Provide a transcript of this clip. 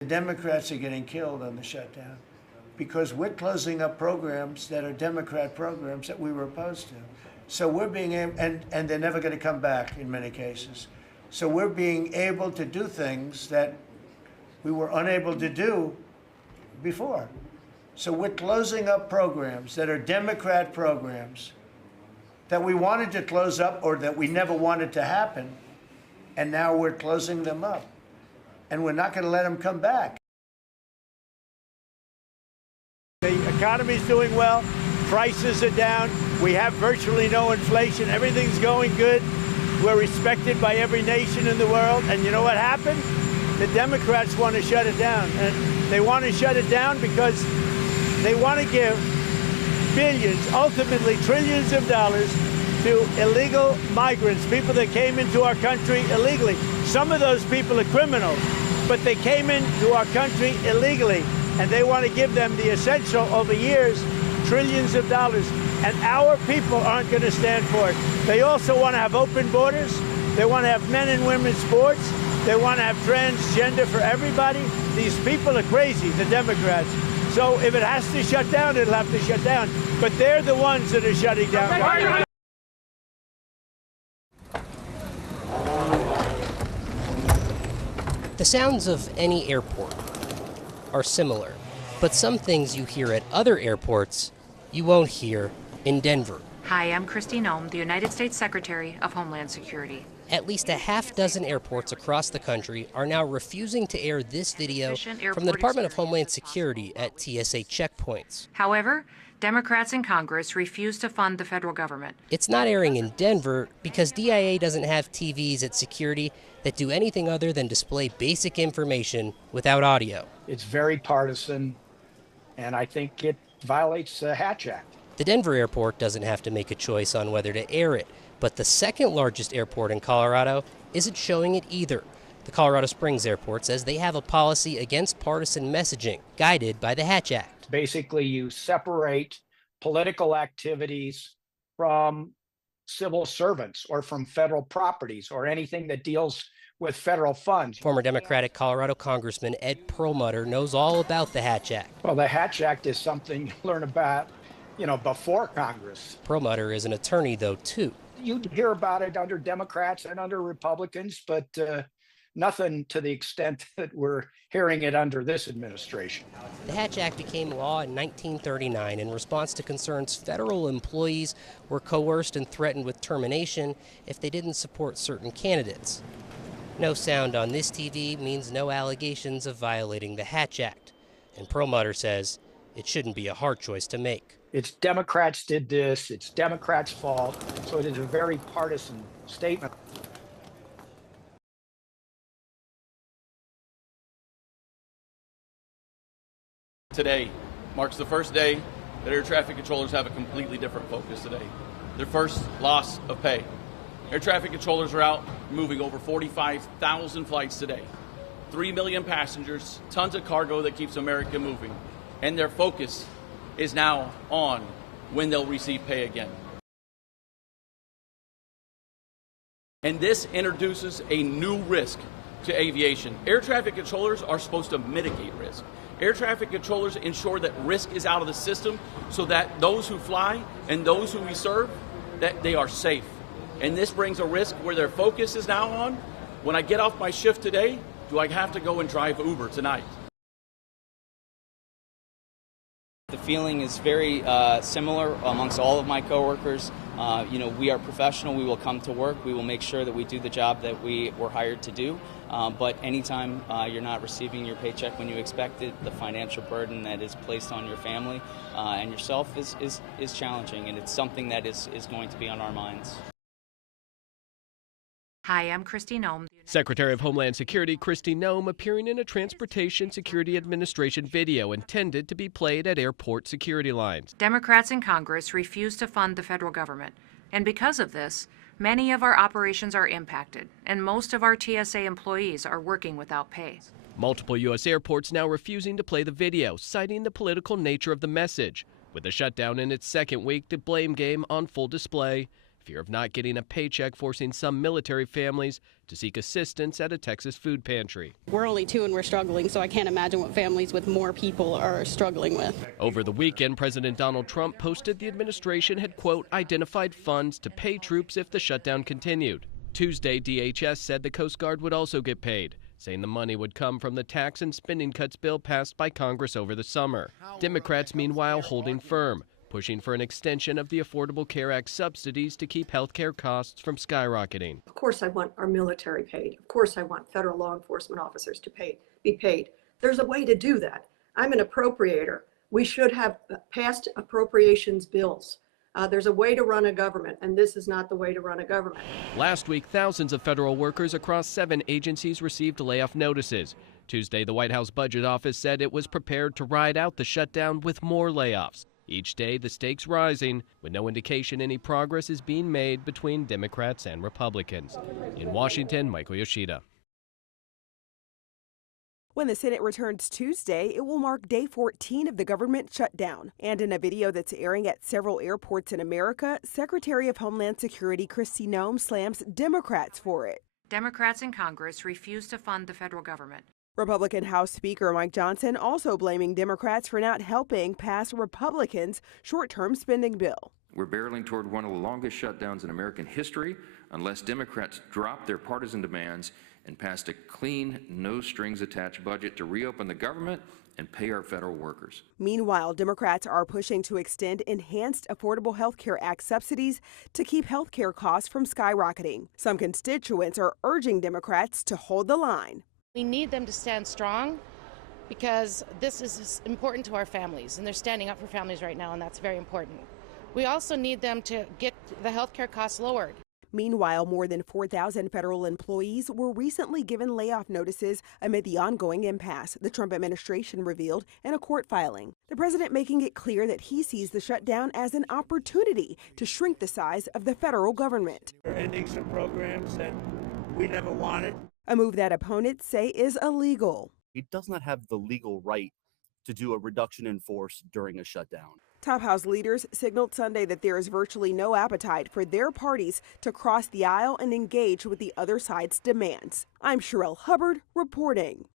The Democrats are getting killed on the shutdown because we're closing up programs that are Democrat programs that we were opposed to. So we're being able, and they're never going to come back in many cases. So we're being able to do things that we were unable to do before. So we're closing up programs that are Democrat programs that we wanted to close up or that we never wanted to happen, and now we're closing them up. And we're not going to let them come back. The economy's doing well, prices are down, we have virtually no inflation, everything's going good, we're respected by every nation in the world, and you know what happened? The Democrats want to shut it down, and they want to shut it down because they want to give billions, ultimately trillions of dollars to illegal migrants, people that came into our country illegally. Some of those people are criminals, but they came into our country illegally, and they want to give them the essential over years, trillions of dollars, and our people aren't going to stand for it. They also want to have open borders. They want to have men and women's sports. They want to have transgender for everybody. These people are crazy, the Democrats. So if it has to shut down, it'll have to shut down. But they're the ones that are shutting down. The sounds of any airport are similar, but some things you hear at other airports you won't hear in Denver. Hi, I'm Christine Ohm, the United States Secretary of Homeland Security. At least a half dozen airports across the country are now refusing to air this video from the Department of Homeland Security at TSA checkpoints. However, Democrats in Congress refuse to fund the federal government. It's not airing in Denver because DIA doesn't have TVs at security that do anything other than display basic information without audio. It's very partisan, and I think it violates the Hatch Act. The Denver airport doesn't have to make a choice on whether to air it, but the second largest airport in Colorado isn't showing it either. The Colorado Springs airport says they have a policy against partisan messaging, guided by the Hatch Act. Basically, you separate political activities from civil servants or from federal properties or anything that deals with federal funds. Former Democratic Colorado Congressman Ed Perlmutter knows all about the Hatch Act. Well, the Hatch Act is something you learn about, before Congress. Perlmutter is an attorney, though, too. You hear about it under Democrats and under Republicans, but nothing to the extent that we're hearing it under this administration. The Hatch Act became law in 1939 in response to concerns federal employees were coerced and threatened with termination if they didn't support certain candidates. No sound on this TV means no allegations of violating the Hatch Act. And Perlmutter says it shouldn't be a hard choice to make. It's Democrats did this, it's Democrats' fault, so it is a very partisan statement. Today marks the first day that air traffic controllers have a completely different focus today. Their first loss of pay. Air traffic controllers are out moving over 45,000 flights today. 3 million passengers, tons of cargo that keeps America moving. And their focus is now on when they'll receive pay again. And this introduces a new risk to aviation. Air traffic controllers are supposed to mitigate risk. Air traffic controllers ensure that risk is out of the system so that those who fly and those who we serve, that they are safe. And this brings a risk where their focus is now on, when I get off my shift today, do I have to go and drive Uber tonight? The feeling is very similar amongst all of my coworkers. We are professional. We will come to work. We will make sure that we do the job that we were hired to do. But anytime you're not receiving your paycheck when you expect it, the financial burden that is placed on your family and yourself is challenging, and it's something that is going to be on our minds. Hi, I'm Christine Ohm. Secretary of Homeland Security Kristi Noem appearing in a Transportation Security Administration video intended to be played at airport security lines. Democrats in Congress refuse to fund the federal government, and because of this, many of our operations are impacted, and most of our TSA employees are working without pay. Multiple U.S. airports now refusing to play the video, citing the political nature of the message. With the shutdown in its second week, the blame game on full display. Fear of not getting a paycheck forcing some military families to seek assistance at a Texas food pantry. We're only 2 and we're struggling, so I can't imagine what families with more people are struggling with. Over the weekend, President Donald Trump posted the administration had, quote, identified funds to pay troops if the shutdown continued. Tuesday, DHS said the Coast Guard would also get paid, saying the money would come from the tax and spending cuts bill passed by Congress over the summer. Democrats, meanwhile, holding firm, pushing for an extension of the Affordable Care Act subsidies to keep health care costs from skyrocketing. Of course I want our military paid. Of course I want federal law enforcement officers to be paid. There's a way to do that. I'm an appropriator. We should have passed appropriations bills. There's a way to run a government, and this is not the way to run a government. Last week, thousands of federal workers across 7 agencies received layoff notices. Tuesday, the White House Budget Office said it was prepared to ride out the shutdown with more layoffs. Each day, the stakes rising, with no indication any progress is being made between Democrats and Republicans. In Washington, Michael Yoshida. When the Senate returns Tuesday, it will mark day 14 of the government shutdown. And in a video that's airing at several airports in America, Secretary of Homeland Security Kristi Noem slams Democrats for it. Democrats in Congress refuse to fund the federal government. Republican House Speaker Mike Johnson also blaming Democrats for not helping pass Republicans' short-term spending bill. We're barreling toward one of the longest shutdowns in American history unless Democrats drop their partisan demands and pass a clean, no-strings-attached budget to reopen the government and pay our federal workers. Meanwhile, Democrats are pushing to extend enhanced Affordable Health Care Act subsidies to keep health care costs from skyrocketing. Some constituents are urging Democrats to hold the line. We need them to stand strong because this is important to our families, and they're standing up for families right now, and that's very important. We also need them to get the health care costs lowered. Meanwhile, more than 4,000 federal employees were recently given layoff notices amid the ongoing impasse, the Trump administration revealed in a court filing. The president making it clear that he sees the shutdown as an opportunity to shrink the size of the federal government. We're ending some programs that we never wanted. A move that opponents say is illegal. He does not have the legal right to do a reduction in force during a shutdown. Top House leaders signaled Sunday that there is virtually no appetite for their parties to cross the aisle and engage with the other side's demands. I'm Sherelle Hubbard reporting.